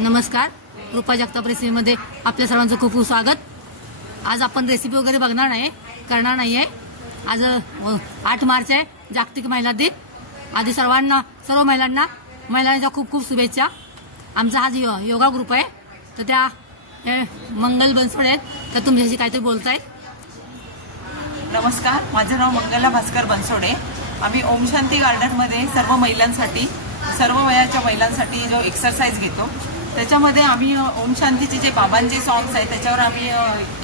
नमस्कार, कृपा जगताप रेसिपीमध्ये आपल्या सर्वांचं खूप खूप स्वागत। आज आपण रेसिपी वगैरे करणार नाहीये। आज 8 मार्च आहे, जागतिक महिला दिन। आधी सर्व महिलांच्या खूप खूप शुभेच्छा। आमचा हा योगा ग्रुप आहे, तर त्या मंगल बनसोडे आहेत, तर तुमच्याशी काहीतरी बोलताय। नमस्कार, माझं नाव मंगला भास्कर बनसोडे। आम्ही ओम शांती गार्डनमध्ये सर्व महिलांसाठी, सर्व वयाच्या महिलांसाठी जो एक्सरसाइज घेतो, त्याच्यामध्ये आम्ही ओम शांतीचे जे बाबांचे सॉंग्स आहेत त्याच्यावर आम्ही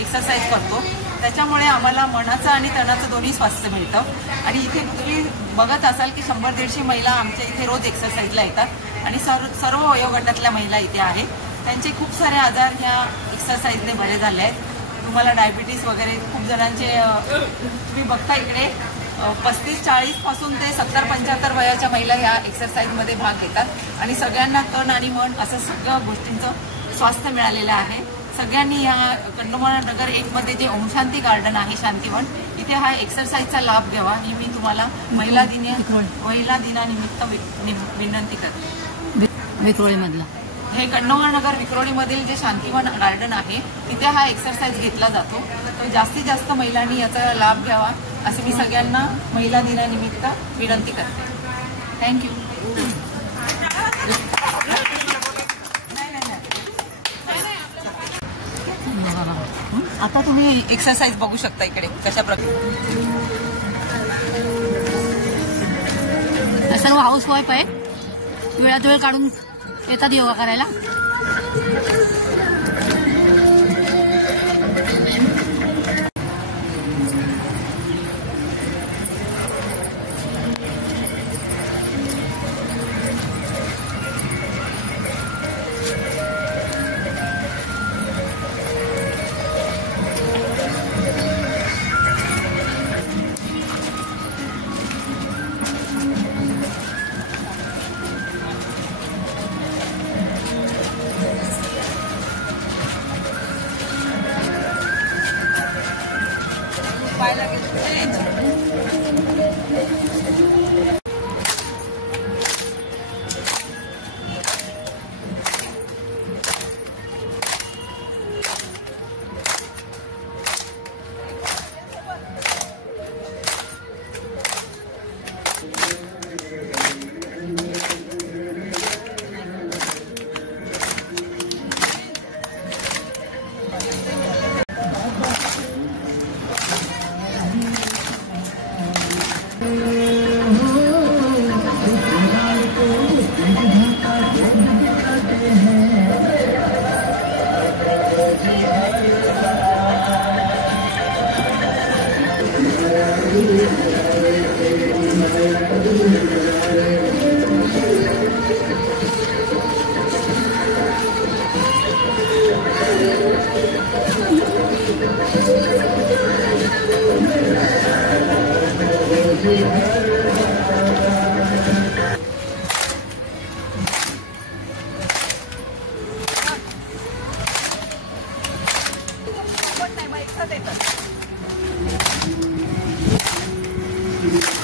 एक्सरसाइज करतो। त्याच्यामुळे आम्हाला मनाचं आणि तनाचं दोन्ही स्वास्थ्य मिळतं। आणि इथे तुम्ही बघत असाल की 100-150 महिला आमच्या इथे रोज एक्सरसाइजला येतात आणि सर्व वयोगटातल्या महिला इथे आहेत। त्यांचे खूप सारे आजार ह्या एक्सरसाइजने बरे झाले आहेत। तुम्हाला डायबिटीज वगैरे खूप जणांचे तुम्ही बघता इकडे 35-40 पासून ते 70-75 वयाच्या महिला ह्या एक्सरसाइजमध्ये भाग घेतात आणि सगळ्यांना तन आणि मन असं सगळ्या गोष्टींचं स्वास्थ्य मिळालेलं आहे। सगळ्यांनी या कंडोमळा नगर 1 मध्ये जे ओम शांती गार्डन आहे, शांतीवन, इथे हा एक्सरसाइजचा लाभ घ्यावा ही मी तुम्हाला महिला दिनानिमित्त विनंती करते। विक्रोळीमधला हे कंडोमळा नगर विक्रोळीमधील जे शांतीवन गार्डन आहे तिथे हा एक्सरसाइज घेतला जातो। तर जास्तीत जास्त महिलांनी याचा लाभ घ्यावा असे मी सगळ्यांना महिला दिनानिमित्त विनंती करते। थँक्यू। आता तुम्ही एक्सरसाइज बघू शकता इकडे कशा प्रकारे। सर्व हाऊसवाईफ आहे, वेळात वेळ काढून येतात योगा करायला।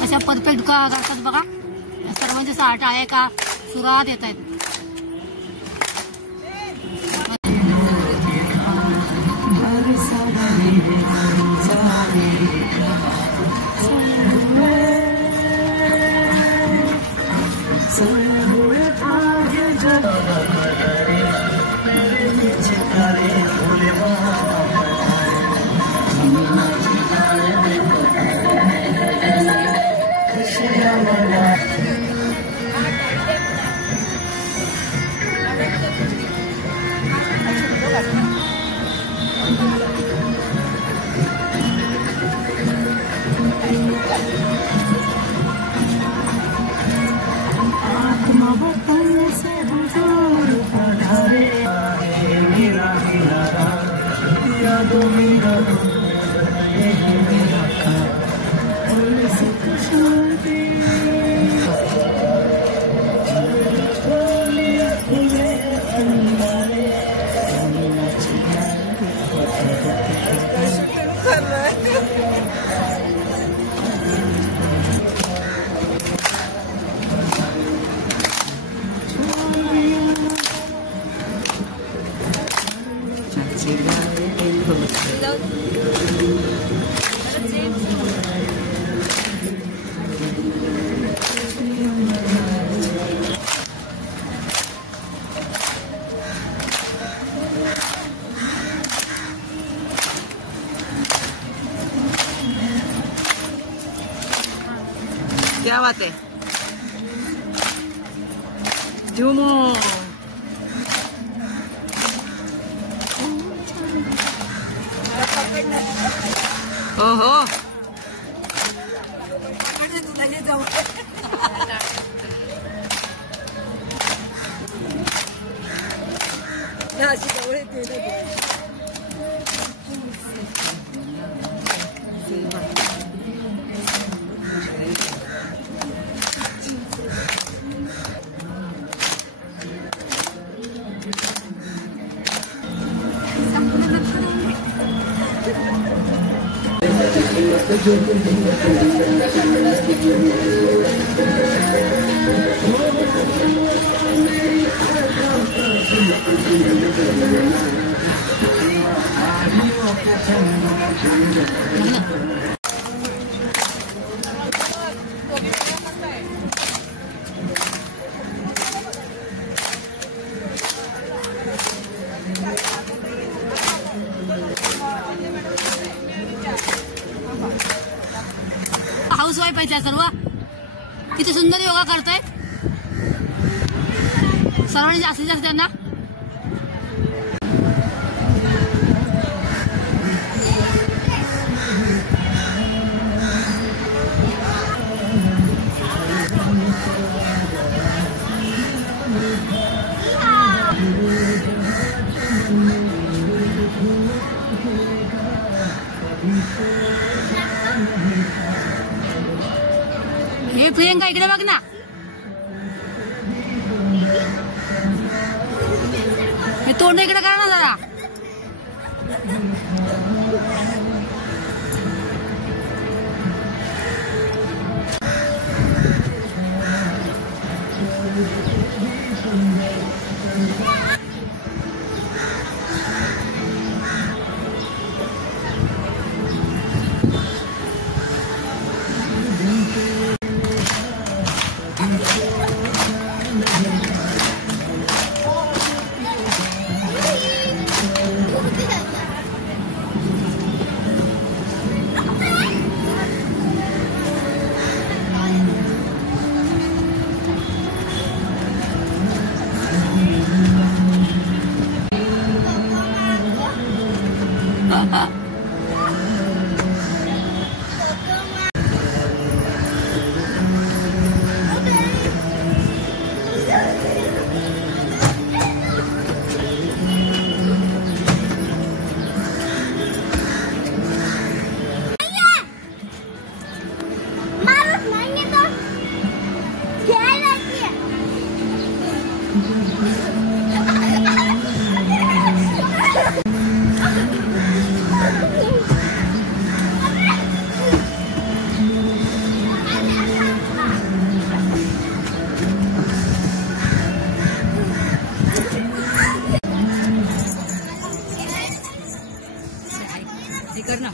अशा परफेक्ट का करतात बघा। सर्वांचे 60 आहे का सुरात येत आहेत। क्या बात है झूमो। ओहो हाऊसवाईफ आहेत त्या सर्व किती सुंदर योगा करतायत सर्वांनी जास्तीत जास्त त्यांना हे प्रियंका इकडे बघ ना हे तोंड इकडे करा ना जरा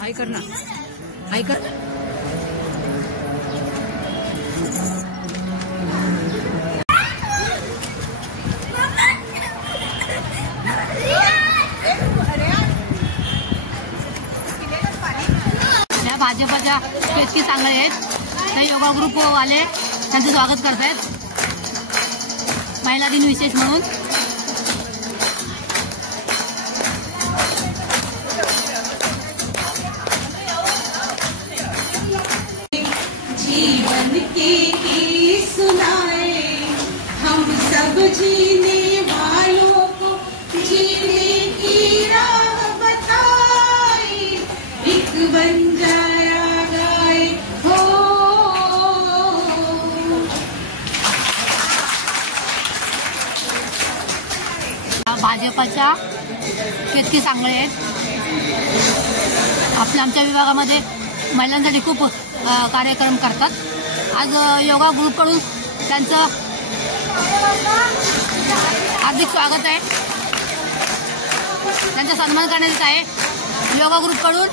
हाय करना हाय कर त्या भाजपाच्या केतकी चांगले आहेत त्या योगा ग्रुप वाले त्यांचं स्वागत करतायत महिला दिन विशेष म्हणून जीने वालों को जीने की राह बताए एक बंजारा गाए हो। भाजपाच्या केतकी सांगळे आहेत आमच्या विभागामध्ये महिलांसाठी खूप कार्यक्रम करतात। आज योगा ग्रुपकडून त्यांचं हार्दिक स्वागत आहे। त्यांचा सन्मान करण्यात येत आहे योगा ग्रुपकडून.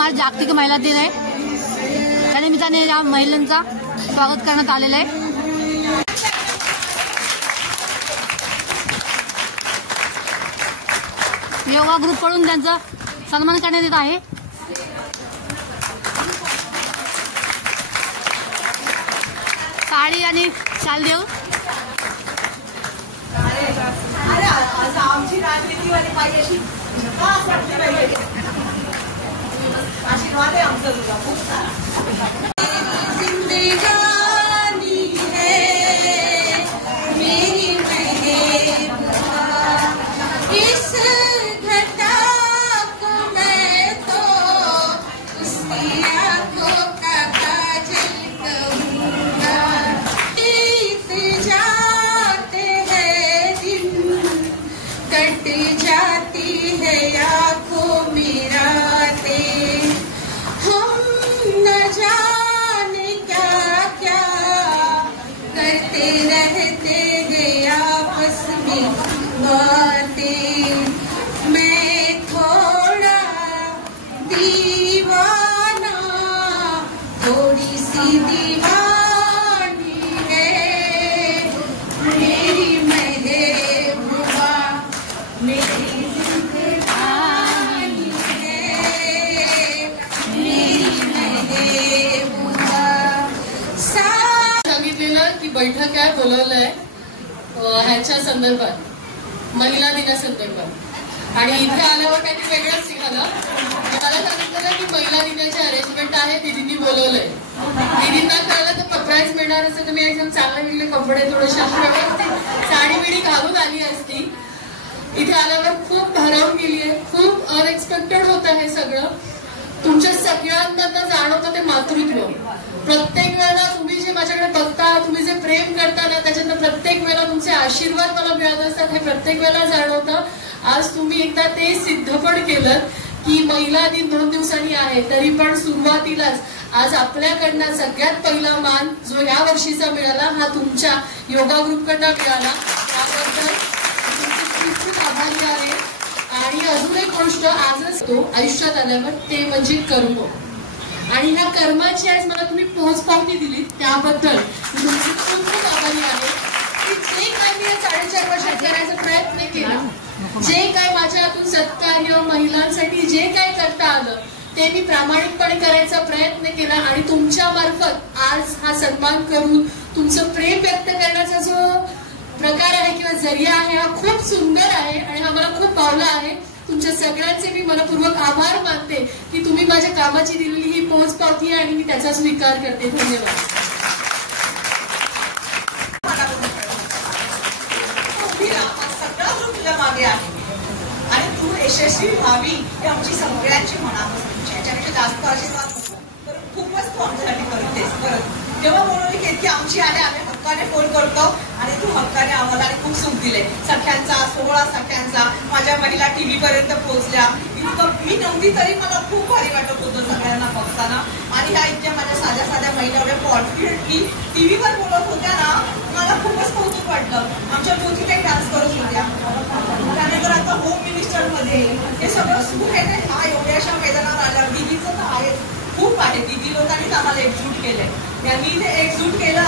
आज जागतिक महिला दिन आहे, त्यानिमित्ताने या महिलांचा स्वागत करण्यात आलेलं आहे. योगा ग्रुपकडून त्यांचा सन्मान करण्यात येत आहे. साडी आणि शाल देऊ. आशीर्वाद आहे आमचा तुला खूप सारा. मैं थोड़ा दीवाना, थोड़ी सी दीवानी है, मेरी महबूबा मेरी जिंदगानी है, मेरी महबूबा. सांगितलेलं की बैठक काय बोलवलंय ह्याच्या संदर्भात, महिला दिनासंदर्भात. आणि इथे आल्यावर काही वेगळंच निघालं. मला सांगितलं की महिला दिनाचे अरेंजमेंट आहे, दीदींनी बोलवलंय. दीदींना कळलं तर प्राइज मिळणार असेल तर मी एकदम चांगले वेगळे कपडे थोडेसे व्यवस्थित साडी बिडी घालून आली असती. इथे आल्यावर खूप भारावून गेली आहे. खूप अनएक्सपेक्टेड होतं हे सगळं. तुमच्या सगळ्यांना जाणवतं ते मातृत्व. प्रत्येक वेळेला तुम्ही जे माझ्याकडे बघता, तुम्ही जे प्रेम करता ना, त्याच्यातनं प्रत्येक वेळेला तुमचे आशीर्वाद मला मिळत असतात हे प्रत्येक वेळेला जाणवतं. आज तुम्ही एकदा ते सिद्ध पण केलं की महिला दिन 2 दिवसांनी आहे, तरी पण सुरुवातीलाच आज आपल्याकडनं सगळ्यात पहिला मान जो या वर्षीचा मिळाला हा तुमच्या योगा ग्रुपकडनं मिळाला. त्याबद्दल खूप खूप आभारी आहे. आणि अजून एक गोष्ट आजच तो आयुष्यात आल्यावर ते म्हणजे कर्म. आणि ह्या कर्माची आज मला तुम्ही पोहोचपावती दिली त्याबद्दल मी तुमची खूप खूप आभारी आहे. की जे काय मी 4.5 वर्षात करायचा प्रयत्न केला, जे काय माझ्या हातून सत्कार्य महिलांसाठी जे काय करता आलं ते मी प्रामाणिकपणे करायचा प्रयत्न केला. आणि तुमच्या मार्फत आज हा सन्मान करून तुमचं प्रेम व्यक्त करण्याचा जो प्रकार आहे किंवा जरिया आहे हा खूप सुंदर आहे आणि हा मला खूप भावला आहे. तुमच्या सगळ्यांचे मी मनपूर्वक आभार मानते की तुम्ही माझ्या कामाची दिलेली ही पोहोचपावती आहे आणि मी त्याचा स्वीकार करते. धन्यवाद. सगळा ग्रुप तुझ्या मागे आहे आणि तू यशस्वी व्हावी ही आमची सगळ्यांची मनापासून. याच्यापेक्षा जास्त आशीर्वाद तर खूपच तू आमच्यासाठी करतेस. परत जेव्हा बोलवली की आमची आहे, आम्ही हक्काने फोन करतो आणि तू हक्काने आम्हाला खूप सुख दिले. सख्यांचा 16 सख्यांचा माझ्या महिला टीव्ही पर्यंत पोहोचल्या. इतकं मी नव्हती तरी मला खूप भारी वाटत होतं सगळ्यांना बघताना. आणि ह्या इतक्या माझ्या साध्या साध्या महिला एवढ्या कॉन्फिडंटली टीव्हीवर बोलत होत्या ना, मला खूपच कौतुक वाटलं. आमच्या ज्योती काही डान्स करत होत्या. त्यानंतर आता होम मिनिस्टरमध्ये हे सगळं सुरू आहे ना. हा एवढ्याशा मैदानावर आल्यावर दिदीचं तर आहे खूप आहे. दिदी लोकांनीच आम्हाला एकजूट केलंय. त्यांनी ते एकजूट केलं